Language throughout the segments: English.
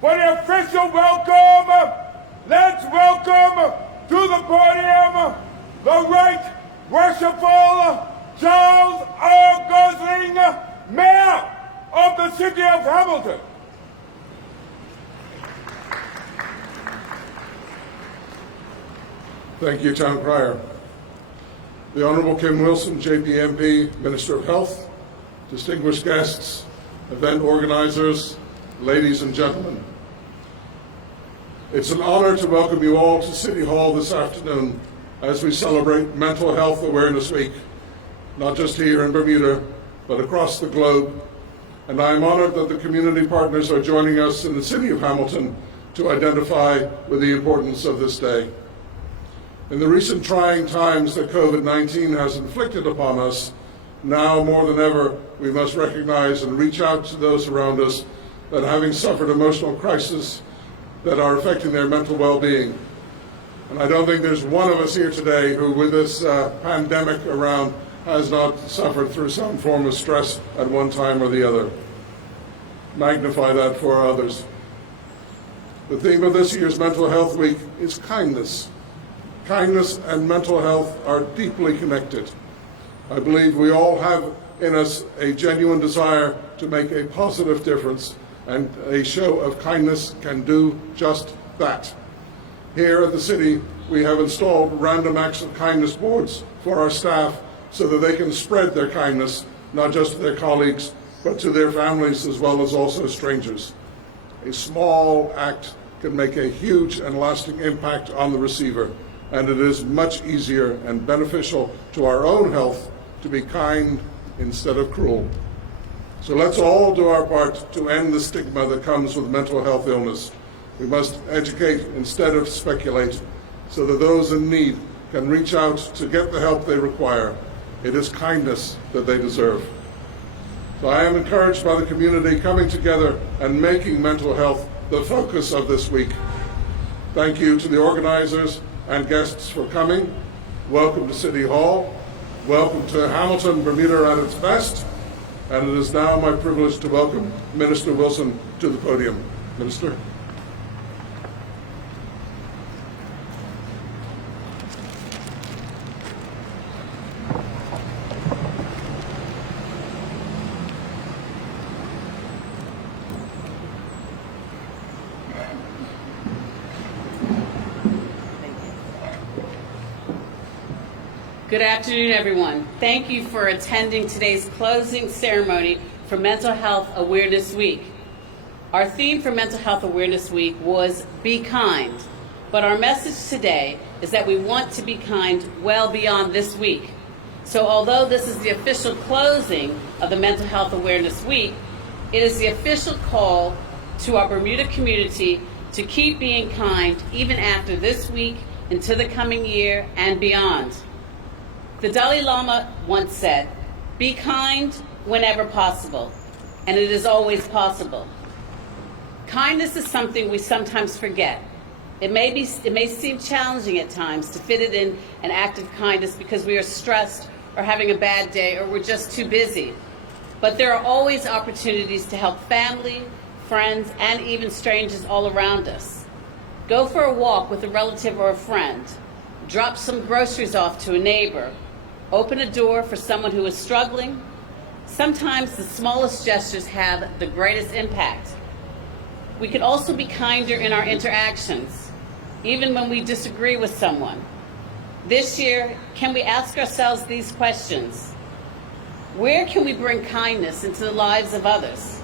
for the official welcome. Let's welcome to the podium the Right Worshipful Charles R. Gosling, Mayor of the City of Hamilton. Thank you, Town Crier. The Honourable Kim Wilson, JPMP, Minister of Health, distinguished guests, event organisers, ladies and gentlemen. It's an honour to welcome you all to City Hall this afternoon as we celebrate Mental Health Awareness Week, not just here in Bermuda, but across the globe. And I am honoured that the community partners are joining us in the City of Hamilton to identify with the importance of this day. In the recent trying times that COVID-19 has inflicted upon us, now more than ever, we must recognize and reach out to those around us that having suffered emotional crises that are affecting their mental well-being. And I don't think there's one of us here today who, with this pandemic around, has not suffered through some form of stress at one time or the other. Magnify that for others. The theme of this year's Mental Health Week is kindness. Kindness and mental health are deeply connected. I believe we all have in us a genuine desire to make a positive difference, and a show of kindness can do just that. Here at the City, we have installed random acts of kindness boards for our staff so that they can spread their kindness, not just to their colleagues, but to their families as well as also strangers. A small act can make a huge and lasting impact on the receiver, and it is much easier and beneficial to our own health to be kind instead of cruel. So let's all do our part to end the stigma that comes with mental health illness. We must educate instead of speculate so that those in need can reach out to get the help they require. It is kindness that they deserve. So I am encouraged by the community coming together and making mental health the focus of this week. Thank you to the organizers and guests for coming. Welcome to City Hall. Welcome to Hamilton, Bermuda at its best. And it is now my privilege to welcome Minister Wilson to the podium. Minister. Good afternoon, everyone. Thank you for attending today's closing ceremony for Mental Health Awareness Week. Our theme for Mental Health Awareness Week was Be Kind, but our message today is that we want to be kind well beyond this week. So although this is the official closing of the Mental Health Awareness Week, it is the official call to our Bermuda community to keep being kind even after this week, into the coming year, and beyond. The Dalai Lama once said, "Be kind whenever possible," and it is always possible. Kindness is something we sometimes forget. It may seem challenging at times to fit it in an act of kindness because we are stressed or having a bad day or we're just too busy. But there are always opportunities to help family, friends, and even strangers all around us. Go for a walk with a relative or a friend. Drop some groceries off to a neighbor. Open a door for someone who is struggling. Sometimes the smallest gestures have the greatest impact. We can also be kinder in our interactions, even when we disagree with someone. This year, can we ask ourselves these questions? Where can we bring kindness into the lives of others?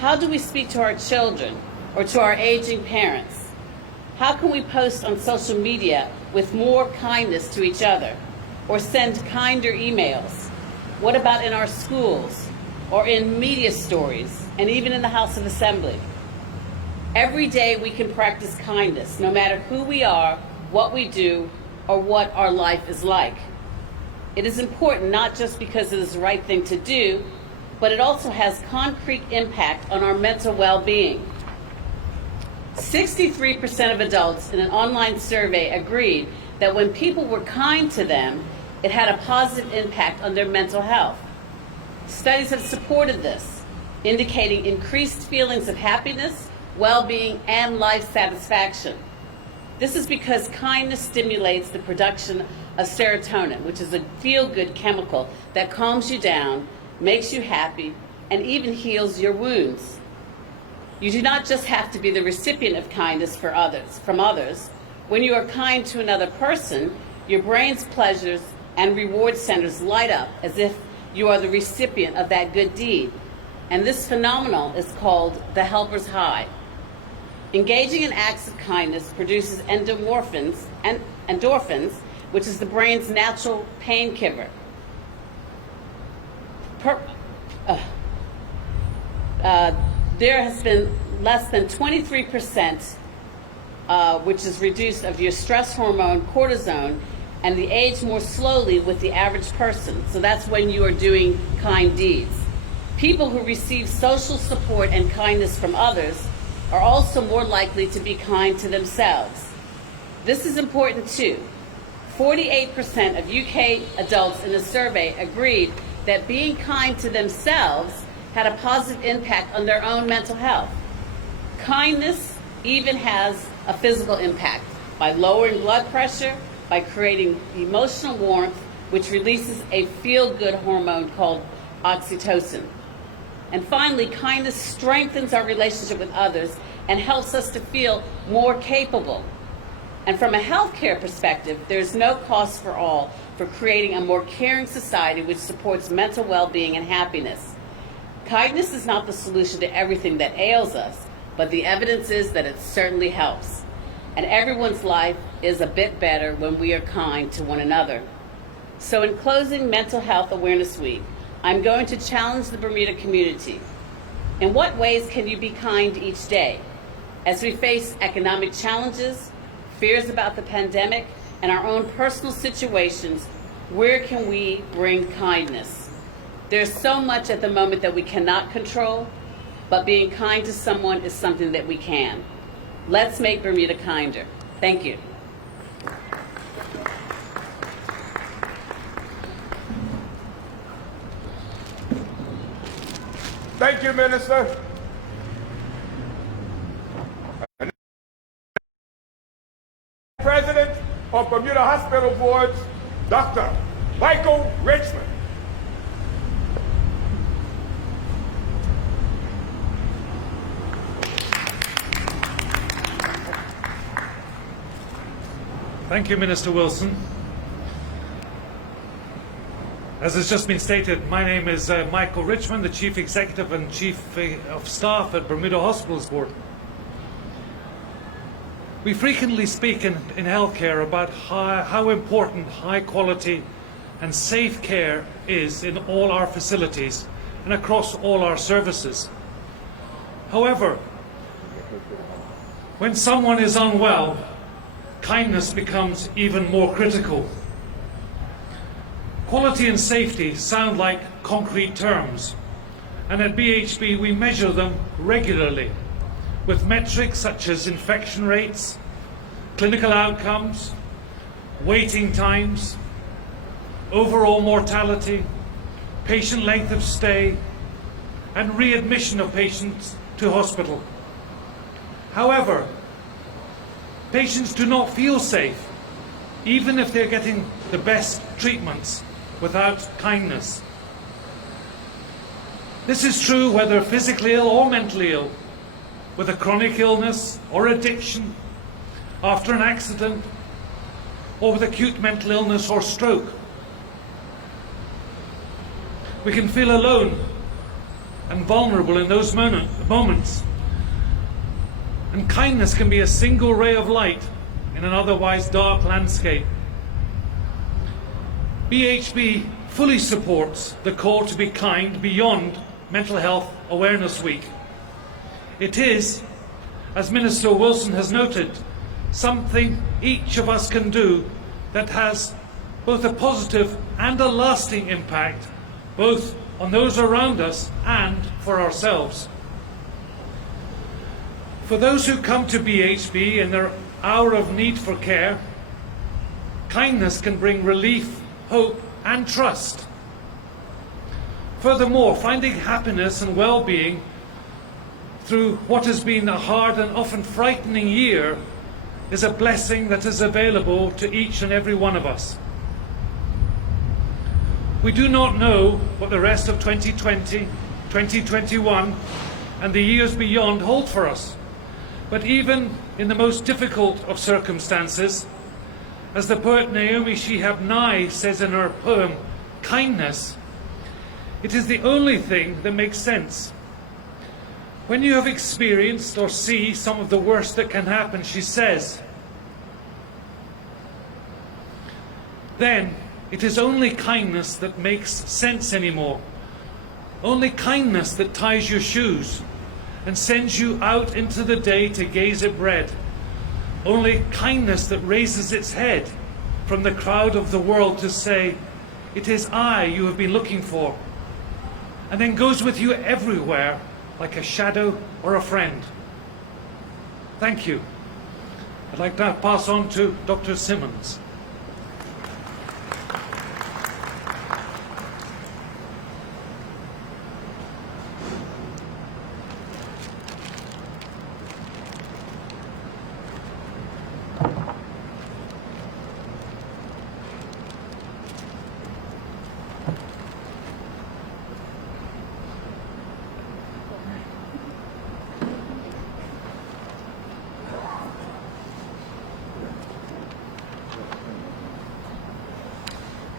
How do we speak to our children or to our aging parents? How can we post on social media with more kindness to each other? Or send kinder emails? What about in our schools or in media stories and even in the House of Assembly? Every day we can practice kindness, no matter who we are, what we do, or what our life is like. It is important not just because it is the right thing to do, but it also has concrete impact on our mental well-being. 63% of adults in an online survey agreed that when people were kind to them, it had a positive impact on their mental health. Studies have supported this, indicating increased feelings of happiness, well-being, and life satisfaction. This is because kindness stimulates the production of serotonin, which is a feel-good chemical that calms you down, makes you happy, and even heals your wounds. You do not just have to be the recipient of kindness from others. When you are kind to another person, your brain's pleasures and reward centers light up as if you are the recipient of that good deed. And this phenomenon is called the helper's high. Engaging in acts of kindness produces endorphins, which is the brain's natural painkiller. There has been less than 23%, which is reduced of your stress hormone, cortisone, and they age more slowly with the average person. So that's when you are doing kind deeds. People who receive social support and kindness from others are also more likely to be kind to themselves. This is important too. 48% of UK adults in a survey agreed that being kind to themselves had a positive impact on their own mental health. Kindness even has a physical impact by lowering blood pressure, by creating emotional warmth, which releases a feel-good hormone called oxytocin. And finally, kindness strengthens our relationship with others and helps us to feel more capable. And from a healthcare perspective, there's no cost for all for creating a more caring society which supports mental well-being and happiness. Kindness is not the solution to everything that ails us, but the evidence is that it certainly helps. And everyone's life is a bit better when we are kind to one another. So in closing Mental Health Awareness Week, I'm going to challenge the Bermuda community. In what ways can you be kind each day? As we face economic challenges, fears about the pandemic, and our own personal situations, where can we bring kindness? There's so much at the moment that we cannot control, but being kind to someone is something that we can. Let's make Bermuda kinder. Thank you. Thank you, Minister. President of Bermuda Hospital Boards, Dr. Michael Richmond. Thank you, Minister Wilson. As has just been stated, my name is Michael Richmond, the Chief Executive and Chief of Staff at Bermuda Hospitals Board. We frequently speak in healthcare about how important high quality and safe care is in all our facilities and across all our services. However, when someone is unwell, kindness becomes even more critical. Quality and safety sound like concrete terms, and at BHB we measure them regularly with metrics such as infection rates, clinical outcomes, waiting times, overall mortality, patient length of stay, and readmission of patients to hospital. However, patients do not feel safe, even if they're getting the best treatments, without kindness. This is true whether physically ill or mentally ill, with a chronic illness or addiction, after an accident, or with acute mental illness or stroke. We can feel alone and vulnerable in those moments. And kindness can be a single ray of light in an otherwise dark landscape. BHB fully supports the call to be kind beyond Mental Health Awareness Week. It is, as Minister Wilson has noted, something each of us can do that has both a positive and a lasting impact, both on those around us and for ourselves. For those who come to BHB in their hour of need for care, kindness can bring relief, hope, and trust. Furthermore, finding happiness and well-being through what has been a hard and often frightening year is a blessing that is available to each and every one of us. We do not know what the rest of 2020, 2021 and the years beyond hold for us. But even in the most difficult of circumstances, as the poet Naomi Shihab Nye says in her poem, Kindness, it is the only thing that makes sense. When you have experienced or see some of the worst that can happen, she says, then it is only kindness that makes sense anymore. Only kindness that ties your shoes and sends you out into the day to gaze at bread. Only kindness that raises its head from the crowd of the world to say, it is I you have been looking for, and then goes with you everywhere like a shadow or a friend. Thank you. I'd like to pass on to Dr. Simmons.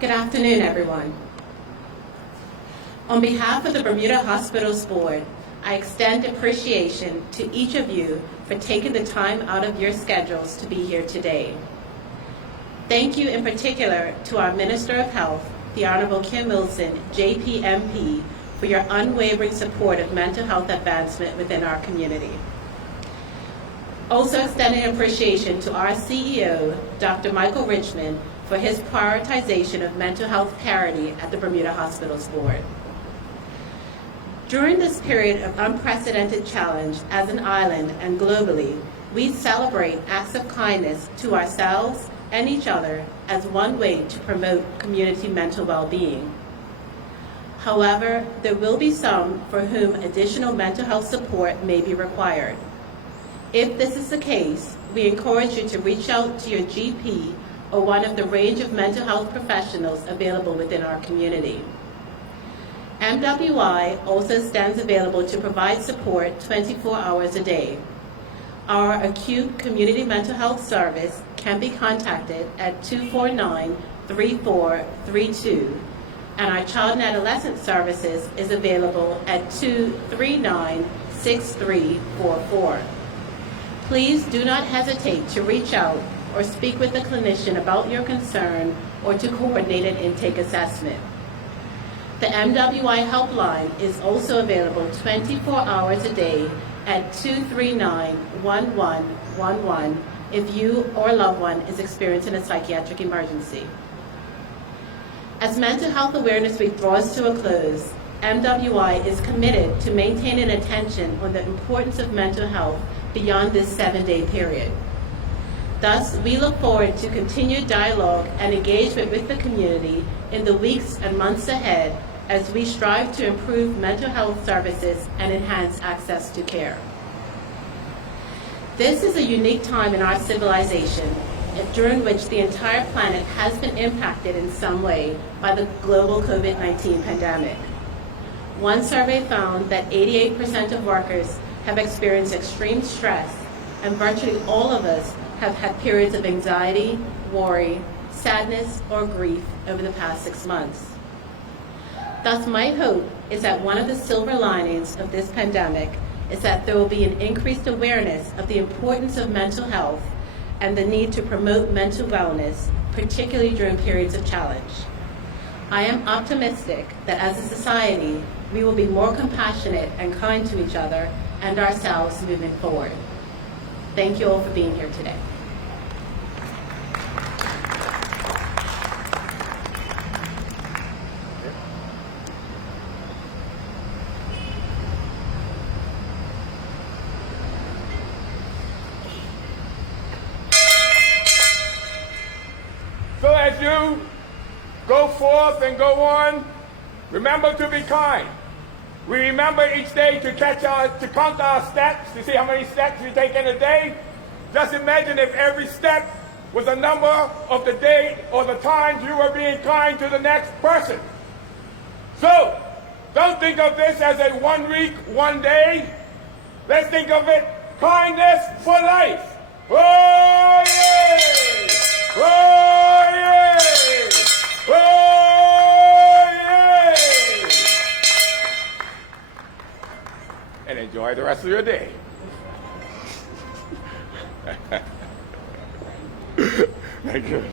Good afternoon, everyone. On behalf of the Bermuda Hospitals Board, I extend appreciation to each of you for taking the time out of your schedules to be here today. Thank you in particular to our Minister of Health, the Honorable Kim Wilson, JPMP, for your unwavering support of mental health advancement within our community. Also extending appreciation to our CEO, Dr. Michael Richmond, for his prioritization of mental health parity at the Bermuda Hospitals Board. During this period of unprecedented challenge as an island and globally, we celebrate acts of kindness to ourselves and each other as one way to promote community mental well-being. However, there will be some for whom additional mental health support may be required. If this is the case, we encourage you to reach out to your GP or one of the range of mental health professionals available within our community. MWI also stands available to provide support 24 hours a day. Our acute community mental health service can be contacted at 249-3432, and our child and adolescent services is available at 239-6344. Please do not hesitate to reach out or speak with a clinician about your concern or to coordinate an intake assessment. The MWI helpline is also available 24 hours a day at 239-1111 if you or a loved one is experiencing a psychiatric emergency. As Mental Health Awareness Week draws to a close, MWI is committed to maintaining attention on the importance of mental health beyond this 7-day period. Thus, we look forward to continued dialogue and engagement with the community in the weeks and months ahead as we strive to improve mental health services and enhance access to care. This is a unique time in our civilization during which the entire planet has been impacted in some way by the global COVID-19 pandemic. One survey found that 88% of workers have experienced extreme stress, and virtually all of us have had periods of anxiety, worry, sadness, or grief over the past 6 months. Thus, my hope is that one of the silver linings of this pandemic is that there will be an increased awareness of the importance of mental health and the need to promote mental wellness, particularly during periods of challenge. I am optimistic that as a society, we will be more compassionate and kind to each other and ourselves moving forward. Thank you all for being here today. So as you go forth and go on, remember to be kind. We remember each day to count our steps, to see how many steps we take in a day. Just imagine if every step was a number of the day or the times you were being kind to the next person. So, don't think of this as a 1 week, 1 day. Let's think of it kindness for life. Oh yeah! Oh yeah! Oh yeah! And enjoy the rest of your day. Thank you.